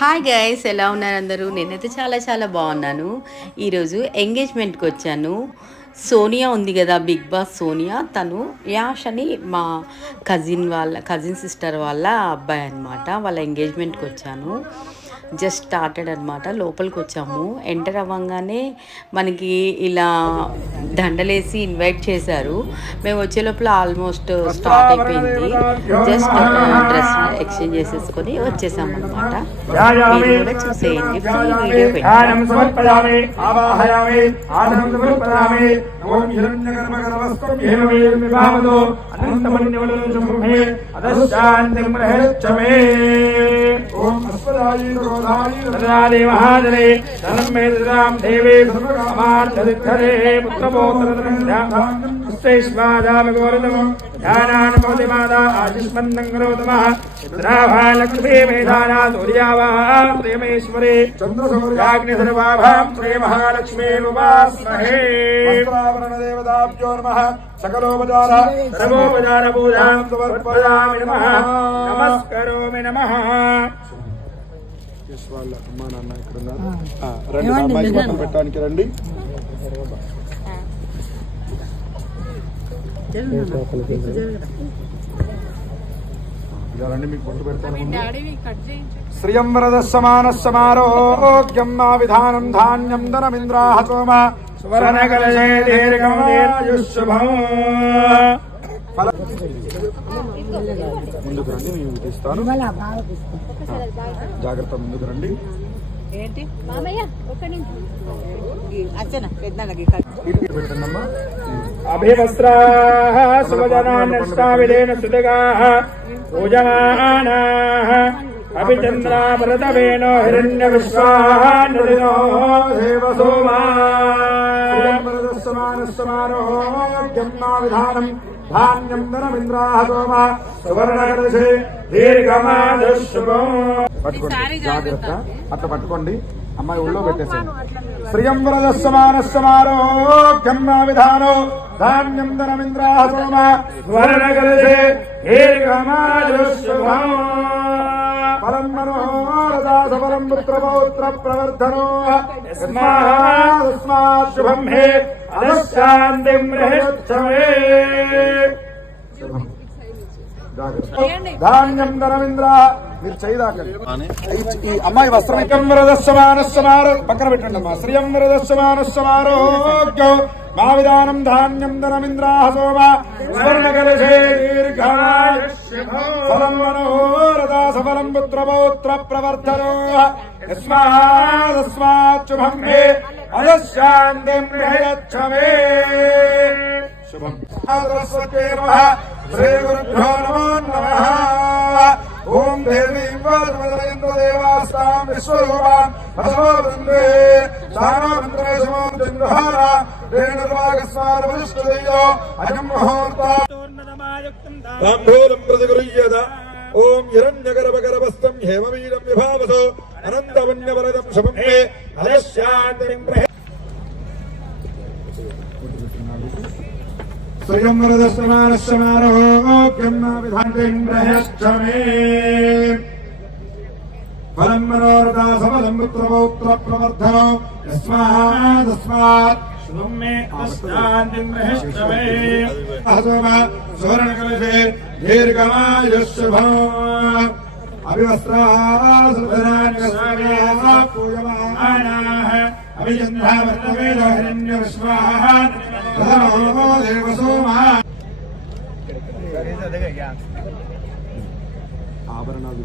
Hi guys, ఎలా ఉన్నారు అందరూ? నేనైతే చాలా చాలా బాగున్నాను. ఈరోజు ఎంగేజ్మెంట్కి వచ్చాను. సోనియా ఉంది కదా, బిగ్ బాస్ సోనియా, తను యాష్ అని మా కజిన్ సిస్టర్ వాళ్ళ అబ్బాయి అనమాట. వాళ్ళ ఎంగేజ్మెంట్కి వచ్చాను. జస్ట్ స్టార్టెడ్ అనమాట. లోపలికి వచ్చాము. ఎంటర్ అవ్వగానే మనకి ఇలా దండలేసి ఇన్వైట్ చేశారు. మేము వచ్చే లోపల ఆల్మోస్ట్ స్టార్ట్ అయిపోయింది. జస్ట్ డ్రెస్ ఎక్స్చేంజ్ చేసేసుకొని వచ్చేసాం అనమాట. మీరు కూడా చూసేయండి. వీడియో महाजने धनम मे ददाम देवे समार्थदिद्धरे पुत्रपोत्रश्वादाम गौरतम ध्यानान भवति माता आयुष्मन्दं करोतमः रुद्राभा लक्ष्मी मेधाना सूर्यावः प्रेमेश्वरे चन्द्रसूर्याग्नि सर्वाभां प्रेमहालक्ष्मी उपास्महे देवताभ्यो नमः सकलोपचार सर्वोपचार पूजां समर्पयामि नमः नमस्करोमि नमः వాళ్ళ అమ్మా నాన్న ఇక్కడ ఉన్నారు. రండి, అమ్మాయికి బట్టలు పెట్టడానికి రండి. రండి, మీకు బొట్టు పెడతాను. శ్రియం వరద సమాన సమారోగ్యం మా విధానం ధాన్యం ధనమింద్రాహతోమ సువర్ణకలశే దీర్ఘం శుభం. ముందుకు రండి, మేము తీస్తాను. జాగ్రత్త, ముందుకు రండి. అభివస్త్రా సుభజనాన్యష్టావిధేన సుతగాః పూజమానాః అభిచంద్రామృతవేణో హిరణ్య విశ్వానృతినో దేవసోమారోగ్యం ధాన్యం ధనమింద్రాహతోమ సువర్ణకలశే దీర్ఘమాయుష్శుభం. పట్టుకోండి, జాగ్రత్త. అట్లా పట్టుకోండి. అమ్మాయి ఒళ్ళో పెట్టేసాను. శ్రియం వరద సమారోగ్యం విధానో ధాన్యం ధనమింద్రాహతోమ సువర్ణకలశే దీర్ఘమాయుష్శుభం. ఫలం మనోరథ ఫలం పుత్రపౌత్ర ప్రవర్ధనో యస్మాత్ శుభం హే అదశాంతిం రహిచ్చమే. ధాన్యం ధనమింద్ర మీరు చేయదాకండి. ఈ అమ్మాయి వస్త్రం వరదస్సమానస్సమారో పక్కన పెట్టండి అమ్మా. శ్రియం వరదస్సమానస్సమారోగ్యం మా విధానం ధాన్యం ధనమింద్రాహసోమ సువర్ణకలశే దీర్ఘాయుష్యో ఫలం మనోరథ సఫలం పుత్రపౌత్ర ప్రవర్ధనో యస్మాత్ శుభం హే అదశాంతిం ప్రయచ్చమే. శుభం. సరస్వతే నమః. శ్రీ గురుభ్యో నమో నమః. ఓం దేవీం వాచమదయంతో దేవాస్తాం విశ్వరూపాం భస్మో బృందే సారామంత్రే సమం చంద్రహార రేణుర్వాగస్వారవృష్ఠదయో అయం ముహూర్త తాంబూలం ప్రతిగృహ్యత. ఓం హిరణ్యగర్భగర్భస్థం హేమవీరం విభావసో అనంతపుణ్యవరదం శుభం మే అదశాంతిం ప్రహ. శ్రియం వరదస్సమారోగ్యం విధానం ప్రయచ్చమే. ఫలం మనోరథ సఫలం పుత్రపౌత్ర ప్రవర్ధనో యస్మాత్ శుభం మే అదశాంతిం ప్రయచ్చమే. సువర్ణకలశే దీర్ఘమాయుష్శుభం. అభివస్త్రాసుధనాన్యస్వామ్యాః పూజమానాః అభిచంద్రామృతవేదో హిరణ్య విశ్వాన్ ప్రథమో దేవసోమా. ఆభరణాలు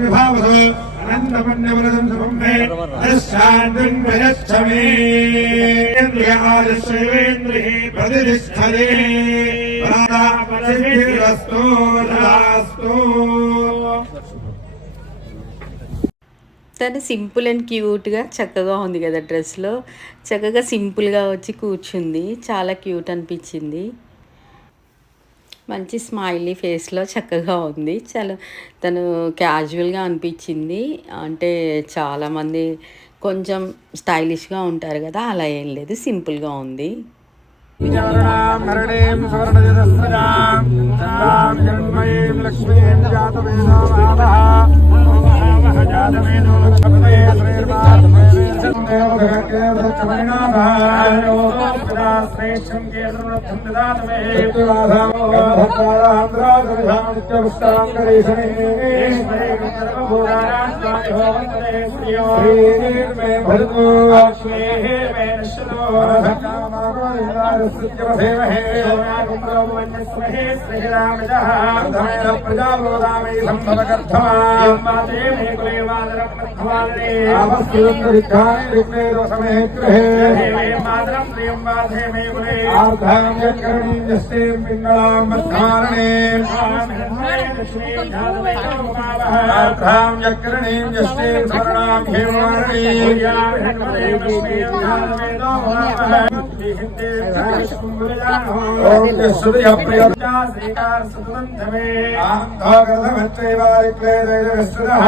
విభావసో అనంతపుణ్యవరదం శుభం మే అదశాంతిం ప్రయచ్చమే. ఇంద్రియాదిశ్రేంద్రియే ప్రతిష్ఠతే పరసిద్ధిరస్తు రాస్తు. తను సింపుల్ అండ్ క్యూట్గా చక్కగా ఉంది కదా. డ్రెస్లో చక్కగా సింపుల్గా వచ్చి కూర్చుంది. చాలా క్యూట్ అనిపించింది. మంచి స్మైలీ ఫేస్లో చక్కగా ఉంది. చాలా తను క్యాజువల్గా అనిపించింది. అంటే చాలామంది కొంచెం స్టైలిష్గా ఉంటారు కదా, అలా ఏం లేదు, సింపుల్గా ఉంది. లక్ష్మీ श्रेष्ठं केतुरर्थं ददातु मे गन्धकारान्द्रादर्शानित्यपुष्टाङ्गरेशने श्रीर्मे भरतु लक्ष्मीः मे नश्यतो वरधकामागोविन्दारसृत्यवधेमहे सोम्याकुम्भरोमन्यस्महे श्रीरामजः धमेन प्रजाबोधामि सम्भवकर्थमा माते मे कुले मातरप्रथमादरे आवस्तिरुन्दरिद्धानि विघ्ने दोषमे गृहे मातरं प्रियं वाधे मे कुले आर्धां यत्करणीं यस्तें पिङ्गलां मध्वारणे आर्धां यत्करणीं यस्तें स्वर्णां हेमवर्णे ओम यशुद्धिः प्रियता श्रीकार सुगंधमे आनन्दगर्धमत्रेवारिक्लेदयस्तुतः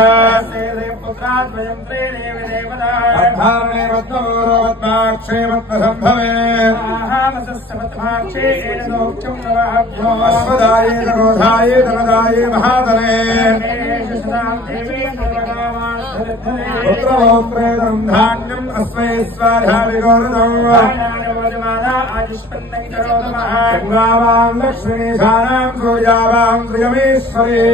सेदे पुत्राद्वयं त्रीणि विदेवता अधारणे मत्तमोरोमत्माक्षे मत्तसम्भवे आहामसस्य मत्माक्षे एनोक्तं नवाभ्यो अस्मदाये नरोधाये धनदाये महाधने शशनां देवी सर्वकामान् पुत्रभोक्त्रेदं धान्यम् अस्मै स्वाधाविगोरदम् गङ्गावां लक्ष्मीशानां सूर्यावां प्रियमेश्वरी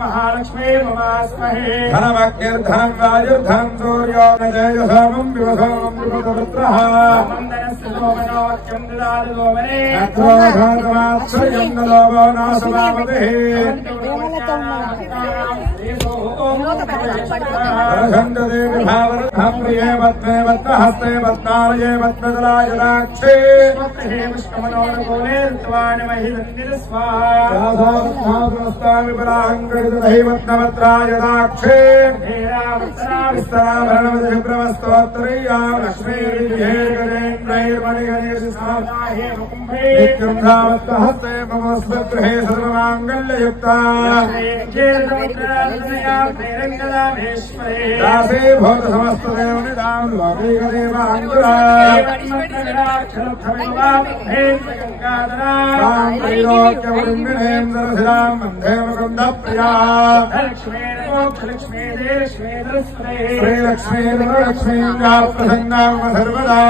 महालक्ष्मी ममास्महे धनमग्निर्धनं वायुर्धनं सूर्यो न जयसोमं विवसोमं विपदपुत्रः नक्रोधातमात्सर्यं न लोभो नाशमापतिः वरखण्डदेवी भावरथं प्रिये पद्मे पद्महस्ते पद्मालये पद्मदलायदाक्षे विष्णुमनोनुकूले ऋत्वानि महिरन्दिरस्वाहास्तामि पराङ्गडितदहि पद्मभद्रायदाक्षे विस्तराभरणमधिभ्रमस्तोत्तरीयां लक्ष्मीर्गजेन्द्रैर्मणिगणेशस्नाहे धावत्तहस्ते ममस्मद्गृहे सर्वमाङ्गल्ययुक्ता दासे भवत समस्त देवनिदां लोकैकदेवाङ्कुरा त्रैलोक्यवृन्दिनेन्द्रशिरां वन्दे मुकुन्दप्रिया श्रीलक्ष्मीर्वरलक्ष्मीं प्रसन्नां सर्वदा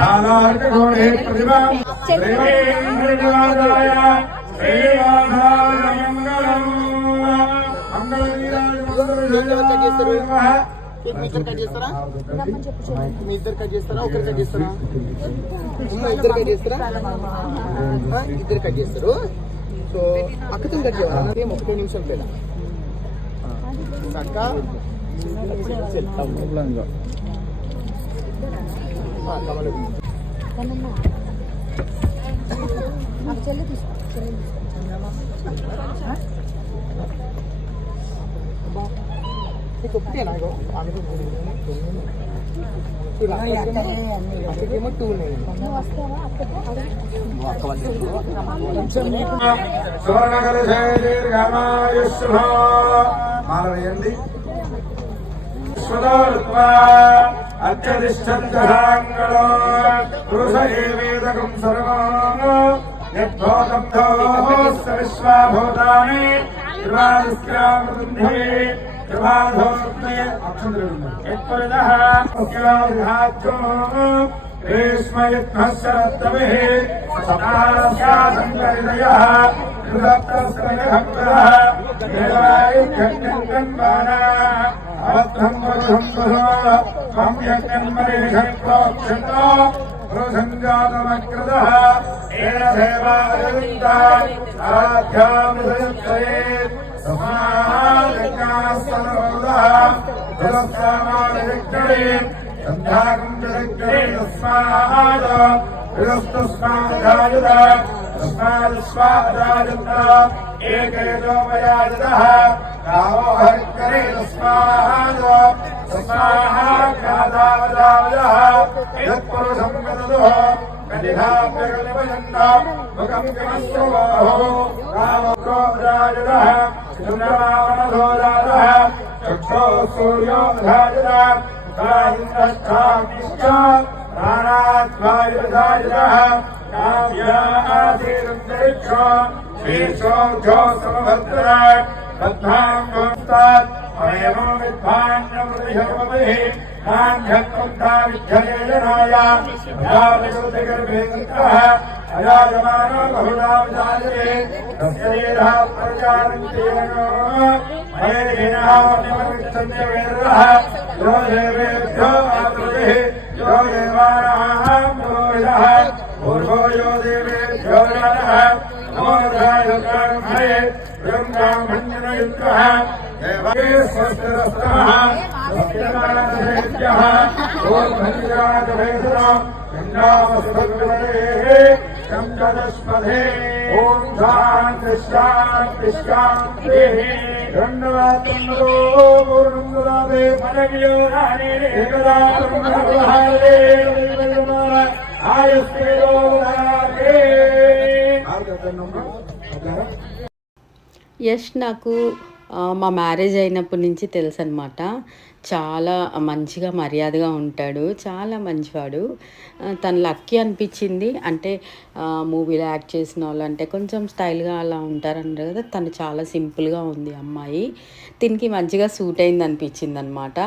कालार्कघोरे प्रतिभां ఇద్దరు కట్ చేస్తారా మీ ఇద్దరు కట్ చేస్తారా ఒకరు కట్ చేస్తారా ఇద్దరు కట్ చేస్తారా ఇద్దరు కట్ చేస్తారు సో అక్కతో కట్ చేయాలి అన్నది 1 నిమిషం పేద అక్క ఒకటేనా అక్కడేమో 2 ఉన్నాయి మాలవేయండి అత్యధిష్టంగలో పురుష ఏవేదకం సర్వం యద్భోగబ్ధో విశ్వాభూతాని త్రివాదిస్క్రామృతంధే नयनो विद्वान्नमृतिशर्मभिः नान्यत्वन्ताविध्ययेजनाय अयाविशुद्धिगर्भे कृतः अयाजमानो बहुधा विजायते तस्य येधः प्रजानन्तेनो मयेनामनिमविच्छन्त्य वेदः यो देवेभ्यो आकृतिः यो देवानां पुरोहितः पूर्वो यो देवेभ्यो नमः नमोऽर्धायुक्तमहे ब्रह्माण्डयुक्तः देवये स्वस्तिरस्तमः स्वस्तिराजभेद्यः ओर्भञ्जराजभेदः गङ्गामस्तुल्वदेः शम्भदस्मधे ॐ शान्ति शान्ति शान्तिः धन्यवादो पूर्णं ददाते मनवियो एकदा ब्रह्महारे आयुष्केयो ददाते యష్ నాకు మా మ్యారేజ్ అయినప్పటి నుంచి తెలుసు అనమాట. చాలా మంచిగా మర్యాదగా ఉంటాడు, చాలా మంచివాడు. తను లక్కీ అనిపించింది. అంటే మూవీలో యాక్ట్ చేసిన వాళ్ళు అంటే కొంచెం స్టైల్గా అలా ఉంటారన్నారు కదా, తను చాలా సింపుల్గా ఉంది అమ్మాయి. దీనికి మంచిగా సూట్ అయింది అనిపించింది అనమాట.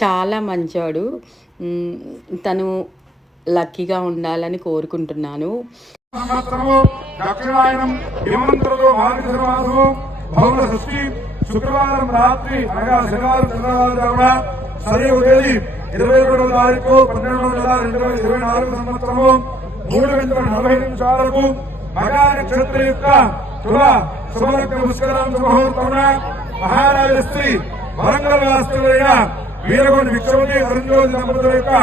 చాలా మంచివాడు. తను లక్కీగా ఉండాలని కోరుకుంటున్నాను. దక్షిణాయనం హేమంతులతో మార్గశిరమాసము బహుళ షష్ఠి శుక్రవారం రాత్రి అనగా శనివారం చంద్రవారం సరైన తేదీ 22వ తారీఖు 12వ నెల 2024 సంవత్సరము 3:40 మగా నక్షత్ర యొక్క శుభలగ్న పుష్కరం ముహూర్తమున మహారాజ స్త్రీ వరంగల్ వాస్తులైన వీరగొండి విక్రమతి అరుణ్యోతి దంపతుల యొక్క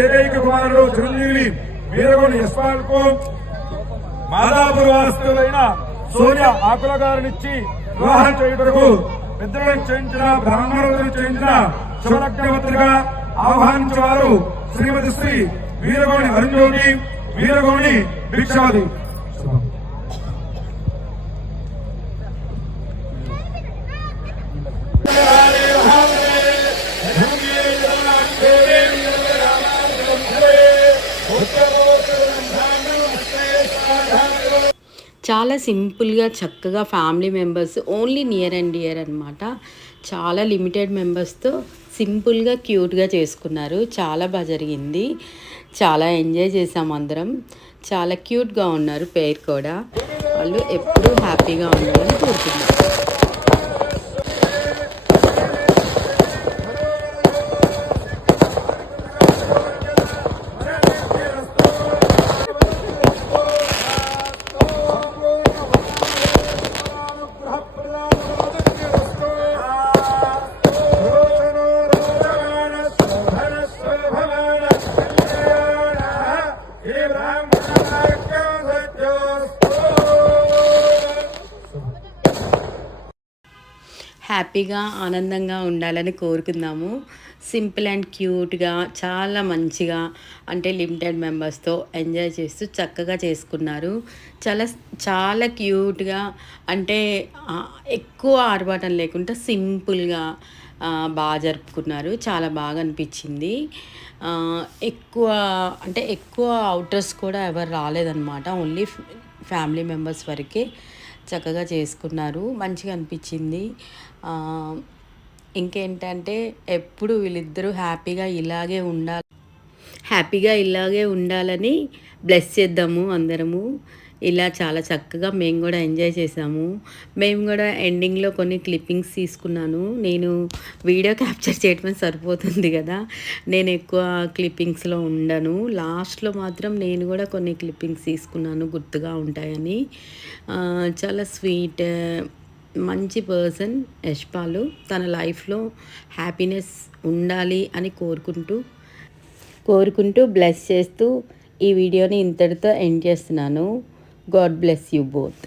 ఏకైక కుమారుడు చిరంజీవి వీరగొండి యశ్వాల్ కు మాదాపూర్ వాస్తులైన సోనియా ఆకుల గారినిచ్చి వివాహం చేయుటకు పెద్దలను చేయించిన బ్రాహ్మణులను చేయించిన శుభలగ్న పత్రిక ఆహ్వానించిన వారు శ్రీమతి శ్రీ వీరగోణి అరుణ్యోతి వీరగోణి భిక్షావతి. చాలా సింపుల్గా చక్కగా family members only near and dear అనమాట. చాలా లిమిటెడ్ మెంబర్స్తో సింపుల్గా క్యూట్గా చేసుకున్నారు. చాలా బాగా జరిగింది. చాలా ఎంజాయ్ చేసాం అందరం. చాలా క్యూట్గా ఉన్నారు పేరు కూడా. వాళ్ళు ఎప్పుడూ హ్యాపీగా ఉండాలని కోరుతున్నారు. హ్యాపీగా ఆనందంగా ఉండాలని కోరుకుందాము. సింపుల్ అండ్ క్యూట్గా చాలా మంచిగా అంటే లిమిటెడ్ మెంబర్స్తో ఎంజాయ్ చేస్తూ చక్కగా చేసుకున్నారు. చాలా చాలా క్యూట్గా అంటే ఎక్కువ ఆర్భాటం లేకుండా సింపుల్గా బాగా జరుపుకున్నారు. చాలా బాగా అనిపించింది. ఎక్కువ అవుటర్స్ కూడా ఎవరు రాలేదన్నమాట. ఓన్లీ ఫ్యామిలీ మెంబర్స్ వరకే చక్కగా చేసుకున్నారు. మంచిగా అనిపించింది. ఇంకేంటంటే ఎప్పుడు వీళ్ళిద్దరూ హ్యాపీగా ఇలాగే ఉండాలని బ్లెస్ చేద్దాము అందరము. ఇలా చాలా చక్కగా మేము కూడా ఎంజాయ్ చేసాము. మేము కూడా ఎండింగ్లో కొన్ని క్లిప్పింగ్స్ తీసుకున్నాను. నేను వీడియో క్యాప్చర్ చేయడమే సరిపోతుంది కదా, నేను ఎక్కువ క్లిప్పింగ్స్లో ఉండను. లాస్ట్లో మాత్రం నేను కూడా కొన్ని క్లిప్పింగ్స్ తీసుకున్నాను గుర్తుగా ఉంటాయని. చాలా స్వీట్ మంచి పర్సన్ యశ్పాల్. తన లైఫ్లో హ్యాపీనెస్ ఉండాలి అని కోరుకుంటూ బ్లెస్ చేస్తూ ఈ వీడియోని ఇంతటితో ఎండ్ చేస్తున్నాను. God bless you both.